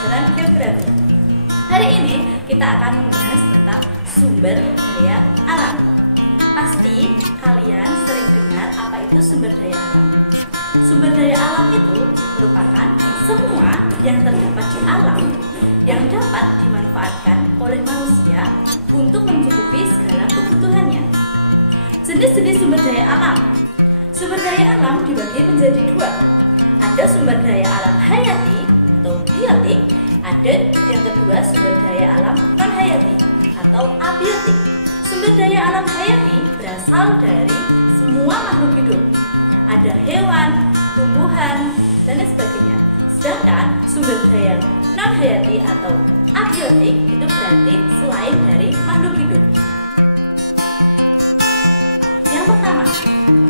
pelajaran geografi. Hari ini kita akan membahas tentang sumber daya alam. Pasti kalian sering dengar apa itu sumber daya alam. Sumber daya alam itu merupakan semua yang terdapat di alam yang dapat dimanfaatkan oleh manusia untuk mencukupi segala kebutuhannya. Jenis-jenis sumber daya alam. Sumber daya alam dibagi menjadi dua. Ada sumber daya alam hayati atau biotik, ada yang kedua sumber daya alam non-hayati atau abiotik. Sumber daya alam hayati berasal dari semua makhluk hidup. Ada hewan, tumbuhan, dan lain sebagainya. Sedangkan sumber daya non-hayati atau abiotik itu berarti selain dari makhluk hidup. Yang pertama,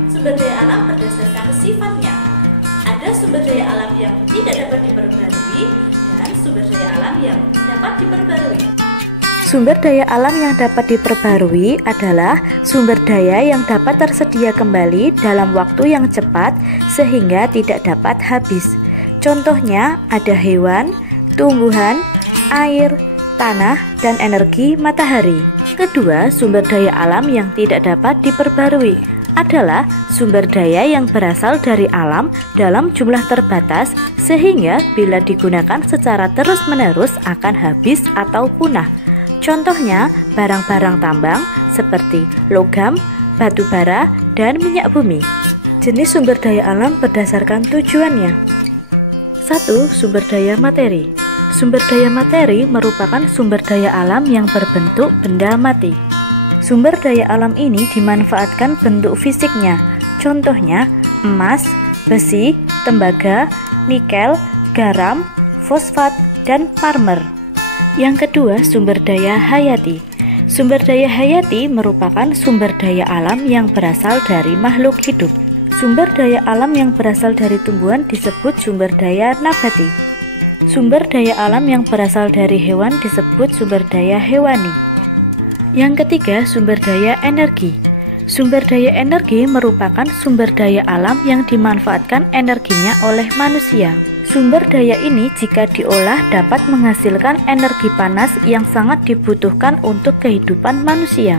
sumber daya alam berdasarkan sifatnya. Ada sumber daya alam yang tidak dapat diperbarui dan sumber daya alam yang dapat diperbarui. Sumber daya alam yang dapat diperbarui adalah sumber daya yang dapat tersedia kembali dalam waktu yang cepat sehingga tidak dapat habis. Contohnya ada hewan, tumbuhan, air, tanah, dan energi matahari. Kedua, sumber daya alam yang tidak dapat diperbarui adalah sumber daya yang berasal dari alam dalam jumlah terbatas sehingga bila digunakan secara terus-menerus akan habis atau punah. Contohnya barang-barang tambang seperti logam, batu bara, dan minyak bumi. Jenis sumber daya alam berdasarkan tujuannya. 1. Sumber daya materi. Sumber daya materi merupakan sumber daya alam yang berbentuk benda mati. Sumber daya alam ini dimanfaatkan bentuk fisiknya, contohnya emas, besi, tembaga, nikel, garam, fosfat, dan marmer. Yang kedua, sumber daya hayati. Sumber daya hayati merupakan sumber daya alam yang berasal dari makhluk hidup. Sumber daya alam yang berasal dari tumbuhan disebut sumber daya nabati. Sumber daya alam yang berasal dari hewan disebut sumber daya hewani. Yang ketiga, sumber daya energi. Sumber daya energi merupakan sumber daya alam yang dimanfaatkan energinya oleh manusia. Sumber daya ini jika diolah dapat menghasilkan energi panas yang sangat dibutuhkan untuk kehidupan manusia.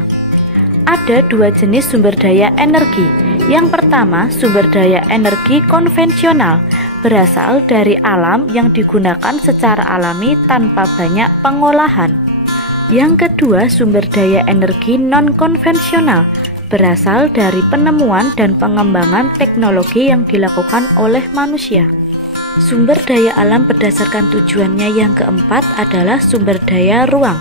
Ada dua jenis sumber daya energi. Yang pertama, sumber daya energi konvensional, berasal dari alam yang digunakan secara alami tanpa banyak pengolahan. Yang kedua, sumber daya energi non-konvensional, berasal dari penemuan dan pengembangan teknologi yang dilakukan oleh manusia. Sumber daya alam berdasarkan tujuannya yang keempat adalah sumber daya ruang.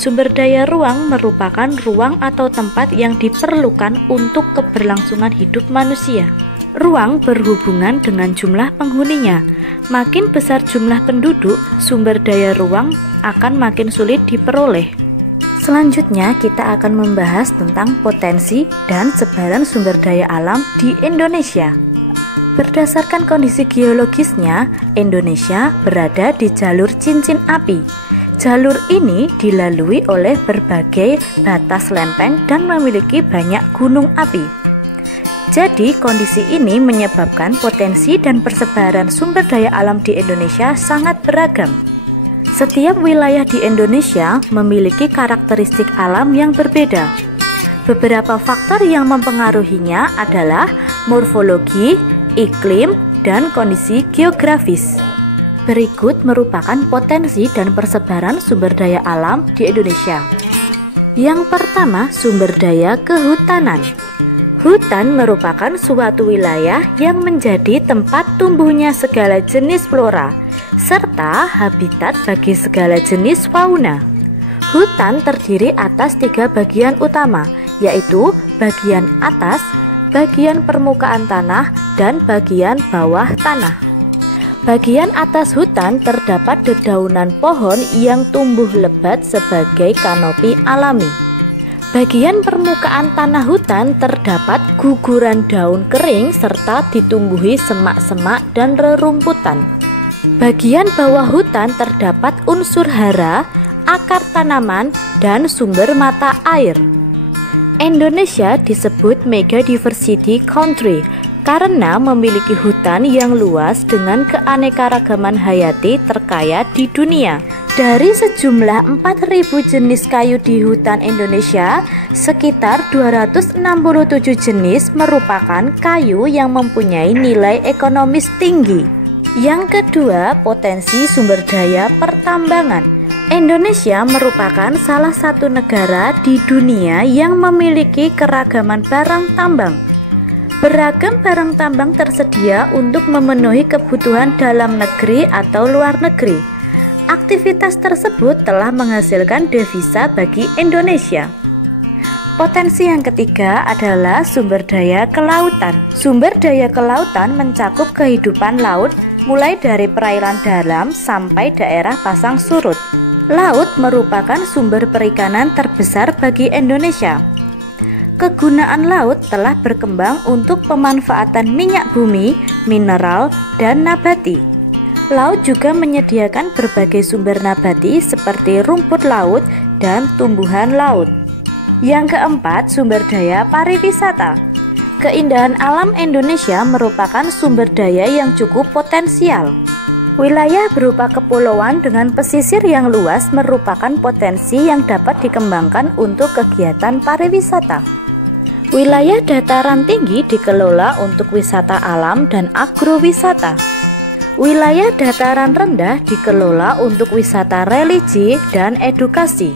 Sumber daya ruang merupakan ruang atau tempat yang diperlukan untuk keberlangsungan hidup manusia. Ruang berhubungan dengan jumlah penghuninya. Makin besar jumlah penduduk, sumber daya ruang akan makin sulit diperoleh. Selanjutnya kita akan membahas tentang potensi dan sebaran sumber daya alam di Indonesia. Berdasarkan kondisi geologisnya, Indonesia berada di jalur cincin api. Jalur ini dilalui oleh berbagai batas lempeng dan memiliki banyak gunung api. Jadi kondisi ini menyebabkan potensi dan persebaran sumber daya alam di Indonesia sangat beragam. Setiap wilayah di Indonesia memiliki karakteristik alam yang berbeda. Beberapa faktor yang mempengaruhinya adalah morfologi, iklim, dan kondisi geografis. Berikut merupakan potensi dan persebaran sumber daya alam di Indonesia. Yang pertama, sumber daya kehutanan. Hutan merupakan suatu wilayah yang menjadi tempat tumbuhnya segala jenis flora, serta habitat bagi segala jenis fauna. Hutan terdiri atas 3 bagian utama, yaitu bagian atas, bagian permukaan tanah, dan bagian bawah tanah. Bagian atas hutan terdapat dedaunan pohon yang tumbuh lebat sebagai kanopi alami. Bagian permukaan tanah hutan terdapat guguran daun kering serta ditumbuhi semak-semak dan rerumputan. Bagian bawah hutan terdapat unsur hara, akar tanaman, dan sumber mata air. Indonesia disebut mega diversity country karena memiliki hutan yang luas dengan keanekaragaman hayati terkaya di dunia. Dari sejumlah 4.000 jenis kayu di hutan Indonesia, sekitar 267 jenis merupakan kayu yang mempunyai nilai ekonomis tinggi. Yang kedua, potensi sumber daya pertambangan. Indonesia merupakan salah satu negara di dunia yang memiliki keragaman barang tambang. Beragam barang tambang tersedia untuk memenuhi kebutuhan dalam negeri atau luar negeri. Aktivitas tersebut telah menghasilkan devisa bagi Indonesia. Potensi yang ketiga adalah sumber daya kelautan. Sumber daya kelautan mencakup kehidupan laut mulai dari perairan dalam sampai daerah pasang surut. Laut merupakan sumber perikanan terbesar bagi Indonesia. Kegunaan laut telah berkembang untuk pemanfaatan minyak bumi, mineral, dan nabati. Laut juga menyediakan berbagai sumber nabati seperti rumput laut dan tumbuhan laut. Yang keempat, sumber daya pariwisata. Keindahan alam Indonesia merupakan sumber daya yang cukup potensial. Wilayah berupa kepulauan dengan pesisir yang luas merupakan potensi yang dapat dikembangkan untuk kegiatan pariwisata. Wilayah dataran tinggi dikelola untuk wisata alam dan agrowisata. Wilayah dataran rendah dikelola untuk wisata religi dan edukasi.